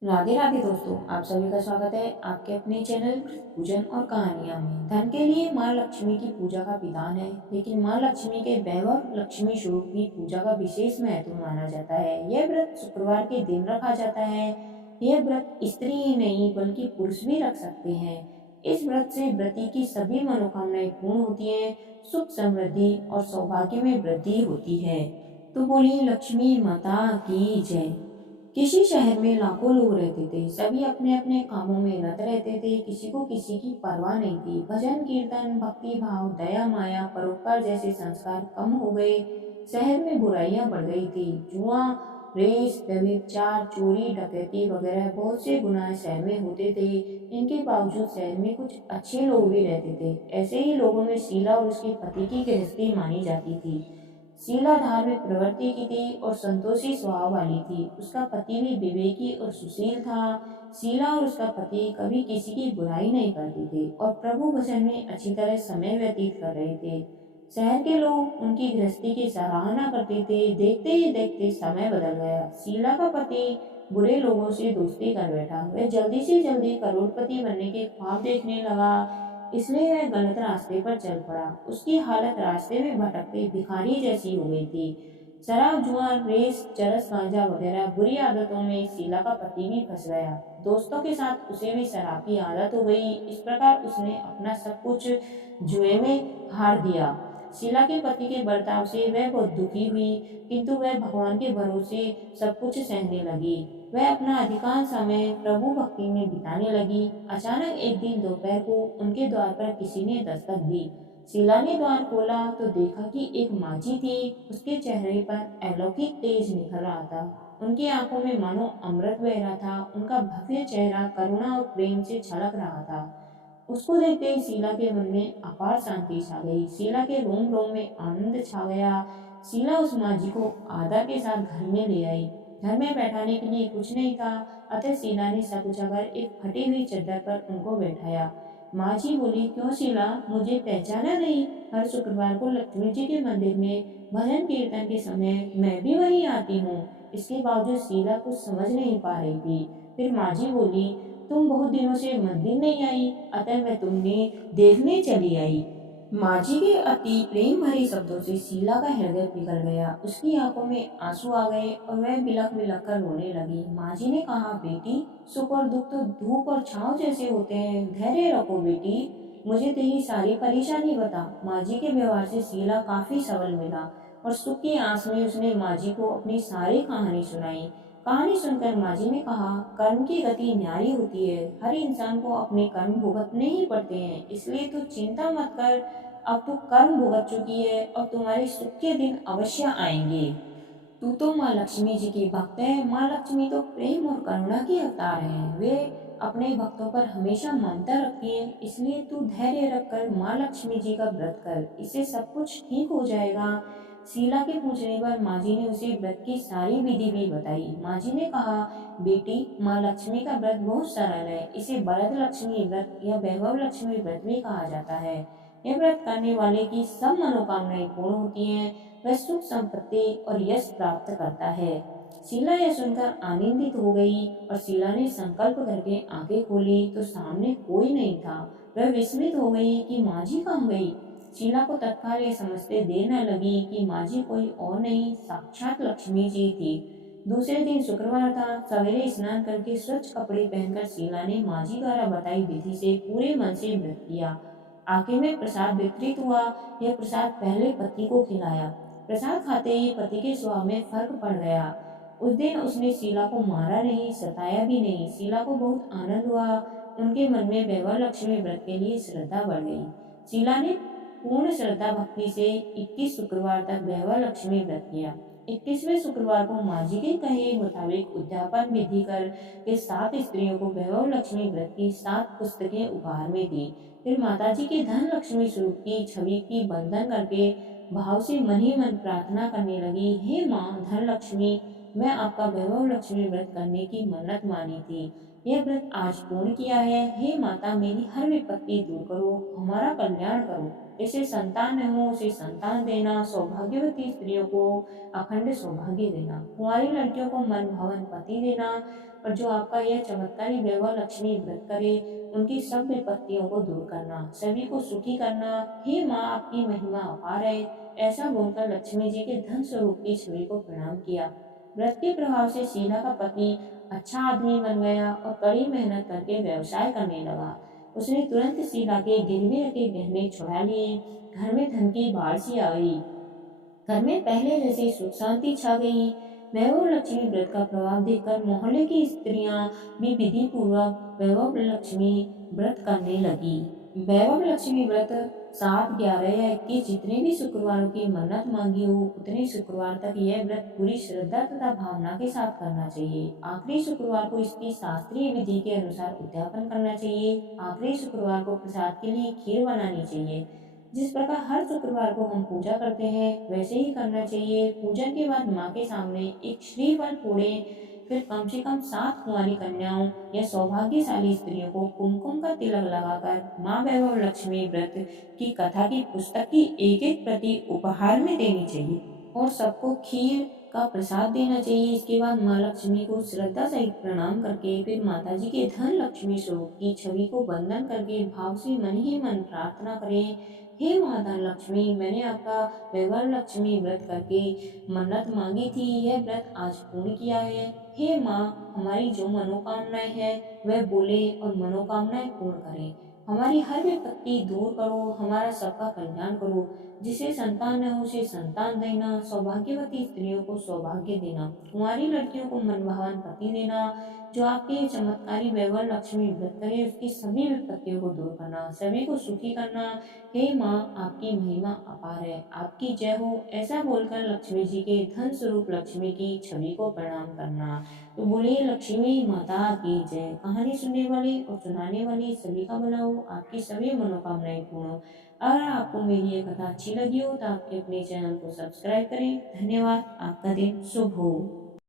राधे राधे दोस्तों, आप सभी का स्वागत है आपके अपने चैनल पूजन और कहानियां में। धन के लिए माँ लक्ष्मी की पूजा का विधान है, लेकिन माँ लक्ष्मी के वैभव लक्ष्मी स्वरूप की पूजा का विशेष महत्व माना जाता है। यह व्रत शुक्रवार के दिन रखा जाता है। यह व्रत स्त्री ही नहीं बल्कि पुरुष भी रख सकते हैं। इस व्रत से व्रती की सभी मनोकामनाएं पूर्ण होती हैं, सुख समृद्धि और सौभाग्य में वृद्धि होती है। तो बोलिए लक्ष्मी माता की जय। किसी शहर में लाखों लोग रहते थे। सभी अपने अपने कामों में रत रहते थे। किसी को किसी की परवाह नहीं थी। भजन कीर्तन, भक्ति भाव, दया माया, परोपकार जैसे संस्कार कम हो गए। शहर में बुराइयां बढ़ गई थी। जुआ, रेस, व्यभिचार, चोरी, डकैती वगैरह बहुत से गुनाह शहर में होते थे। इनके बावजूद शहर में कुछ अच्छे लोग भी रहते थे। ऐसे ही लोगों में शीला और उसके पति की गृहस्थी मानी जाती थी। शीला धार्मिक प्रवृत्ति की थी और संतोषी स्वभाव वाली थी। उसका पति भी विवेकी और सुशील था। शीला और उसका पति कभी किसी की बुराई नहीं करते थे और प्रभु भजन में अच्छी तरह समय व्यतीत कर रहे थे। शहर के लोग उनकी गृहस्थी की सराहना करते थे। देखते ही देखते समय बदल गया। शीला का पति बुरे लोगों से दोस्ती कर बैठा। वह जल्दी से जल्दी करोड़पति बनने के ख्वाब देखने लगा, इसलिए वह गलत रास्ते पर चल पड़ा। उसकी हालत रास्ते में भटकते भिखारी जैसी हो गई थी। शराब, जुआ, रेस, चरस, गांजा वगैरह बुरी आदतों में शीला का पति भी फंस गया। दोस्तों के साथ उसे भी शराब की आदत हो गई। इस प्रकार उसने अपना सब कुछ जुए में हार दिया। शीला के पति के बर्ताव से वह बहुत दुखी हुई, किंतु वह भगवान के भरोसे सब कुछ सहने लगी। वह अपना अधिकांश समय प्रभु भक्ति में बिताने लगी। अचानक एक दिन दोपहर को उनके द्वार पर किसी ने दस्तक दी। शीला ने द्वार खोला तो देखा कि एक माझी थी। उसके चेहरे पर अलौकिक तेज निखर रहा था। उनकी आंखों में मानो अमृत बह रहा था। उनका भव्य चेहरा करुणा और प्रेम से छलक रहा था। उसको देखते ही शीला के मन में अपार शांति छा गई। शीला के रोम रोम में आनंद छा गया। शीला उस माझी को आदर के साथ घर में ले आई। घर में बैठाने के लिए कुछ नहीं था, अतः शीला ने सब कुछाकर एक फटी हुई चद्दर पर उनको बैठाया। माझी बोली, क्यों शीला, मुझे पहचाना नहीं? हर शुक्रवार को लक्ष्मी जी के मंदिर में भजन कीर्तन के समय मैं भी वहीं आती हूँ। इसके बावजूद शीला कुछ समझ नहीं पा रही थी। फिर माझी बोली, तुम बहुत दिनों से मंदिर नहीं आई, अतः मैं तुम्हें देखने चली आई। माझी के अति प्रेम भरे शब्दों से शीला का हृदय पिघल गया। उसकी आंखों में आंसू आ गए और वह बिलख बिलख कर रोने लगी। माझी ने कहा, बेटी, सुख और दुख तो धूप और छांव जैसे होते हैं। धैर्य रखो बेटी, मुझे तेरी सारी परेशानी बता। माझी के व्यवहार से शीला काफी सबल मिला और सुख की आस में उसने माझी को अपनी सारी कहानी सुनाई। कहानी सुनकर माझी ने कहा, कर्म की गति न्यारी होती है। हर इंसान को अपने कर्म भुगतने ही पड़ते हैं, इसलिए तू चिंता मत कर। अब तू कर्म भुगत चुकी है और तुम्हारे सुख के दिन अवश्य आएंगे। तू तो माँ लक्ष्मी जी की भक्त है। माँ लक्ष्मी तो प्रेम और करुणा की अवतार हैं। वे अपने भक्तों पर हमेशा ममता रखती हैं, इसलिए तू धैर्य रखकर माँ लक्ष्मी जी का व्रत कर, इससे सब कुछ ठीक हो जाएगा। शीला के पूछने पर माझी ने उसे व्रत की सारी विधि भी बताई। माझी ने कहा, बेटी, माँ लक्ष्मी का व्रत बहुत सरल है। इसे वरद लक्ष्मी व्रत या वैभव लक्ष्मी व्रत भी कहा जाता है। यह व्रत करने वाले की सब मनोकामनाएं पूर्ण होती हैं। वह सुख संपत्ति और यश प्राप्त करता है। शीला यह सुनकर आनंदित हो गई और शीला ने संकल्प करके आंखें खोली तो सामने कोई नहीं था। वह विस्मित हो गई कि माझी कहाँ गई। शीला को तत्काल ये समझते देर न लगी कि माझी कोई और नहीं, साक्षात लक्ष्मी जी थी। दूसरे दिन शुक्रवार था। सवेरे स्नान करके स्वच्छ कपड़े पहनकर शीला ने माझी द्वारा बताई विधि से पूरे मन से व्रत किया। आखिर में प्रसाद वितरित हुआ। यह प्रसाद पहले पति को खिलाया। प्रसाद खाते ही पति के स्वभाव में फर्क पड़ गया। उस दिन उसने शीला को मारा नहीं, सताया भी नहीं। शीला को बहुत आनंद हुआ। उनके मन में वैभव लक्ष्मी व्रत के लिए श्रद्धा बढ़ गई। शीला ने पूर्ण श्रद्धा भक्ति से 21 शुक्रवार तक वैभव लक्ष्मी व्रत किया। 21वें शुक्रवार को माझी के कहे मुताबिक उद्यापन विधि कर के 7 स्त्रियों को वैभव लक्ष्मी व्रत की 7 पुस्तकें उपहार में दी। फिर माताजी के धन लक्ष्मी स्वरूप की छवि की बंधन करके भाव से मन ही मन प्रार्थना करने लगी, हे माँ धन लक्ष्मी, मैं आपका वैभव लक्ष्मी व्रत करने की मन्नत मानी थी। यह व्रत आज पूर्ण किया है। हे माता, मेरी हर विपत्ति दूर करो, हमारा कल्याण करो। जिसे संतान न हो उसे संतान देना, सौभाग्यवती स्त्रियों को अखंड सौभाग्य देना, कुंवारी लड़कियों को मन भवन पति देना, और जो आपका यह चमत्कारी वैभव लक्ष्मी व्रत करे उनकी सब विपत्तियों को दूर करना, सभी को सुखी करना। हे माँ, आपकी महिमा अपार है। ऐसा बोलकर लक्ष्मी जी के धन स्वरूप की छवि को प्रणाम किया। व्रत के प्रभाव से शीला का पति अच्छा आदमी बन गया और कड़ी मेहनत करके व्यवसाय करने लगा। उसने तुरंत शीला के गिरवी रखे गहने छुड़ा लिए। घर में धन की बाढ़ सी आई। घर में पहले जैसी सुख शांति छा गई। वैभव लक्ष्मी व्रत का प्रभाव देखकर मोहल्ले की स्त्रियां भी विधि पूर्वक वैभव लक्ष्मी व्रत करने लगी। वैभव लक्ष्मी व्रत 7, 11 या 21 जितने भी शुक्रवारों की मन्नत मांगी हो उतने शुक्रवार तक यह व्रत पूरी श्रद्धा तथा भावना के साथ करना चाहिए। आखिरी शुक्रवार को इसकी शास्त्रीय विधि के अनुसार उद्यापन करना चाहिए। आखिरी शुक्रवार को प्रसाद के लिए खीर बनानी चाहिए। जिस प्रकार हर शुक्रवार को हम पूजा करते हैं वैसे ही करना चाहिए। पूजन के बाद माँ के सामने एक श्रीफल फोड़े, फिर कम से कम 7 कुंवारी कन्याओं या सौभाग्यशाली स्त्रियों को कुमकुम का तिलक लगाकर माँ वैभव लक्ष्मी व्रत की कथा की पुस्तक की एक एक प्रति उपहार में देनी चाहिए और सबको खीर का प्रसाद देना चाहिए। इसके बाद माँ लक्ष्मी को श्रद्धा सहित प्रणाम करके फिर माता जी के धन लक्ष्मी स्वरूप की छवि को वंदन करके भाव से मन ही मन प्रार्थना करें। हे माता लक्ष्मी, मैंने आपका वैभव लक्ष्मी व्रत करके मन्नत मांगी थी, यह व्रत आज पूर्ण किया है। हे माँ, हमारी जो मनोकामनाएं हैं वह बोले और मनोकामनाएं पूर्ण करें। हमारी हर विपत्ति दूर करो, हमारा सबका कल्याण करो। जिसे संतान न हो उसे संतान देना, सौभाग्यवती स्त्रियों को सौभाग्य देना, कुंवारी लड़कियों को मनभावन पति देना। जो आपके चमत्कारी वैभव लक्ष्मी व्रत करे उसकी सभी विपत्तियों को दूर करना, सभी को सुखी करना। हे माँ, आपकी महिमा अपार है, आपकी जय हो। ऐसा बोलकर लक्ष्मी जी के धन स्वरूप लक्ष्मी की छवि को प्रणाम करना। तो बोलिए लक्ष्मी माता की जय। कहानी सुनने वाले और सुनाने वाले सभी का भला हो, आपकी सभी मनोकामनाएं पूर्ण हो। अगर आपको मेरी ये कथा अच्छी लगी हो तो आपके अपने चैनल को सब्सक्राइब करें। धन्यवाद। आपका दिन शुभ हो।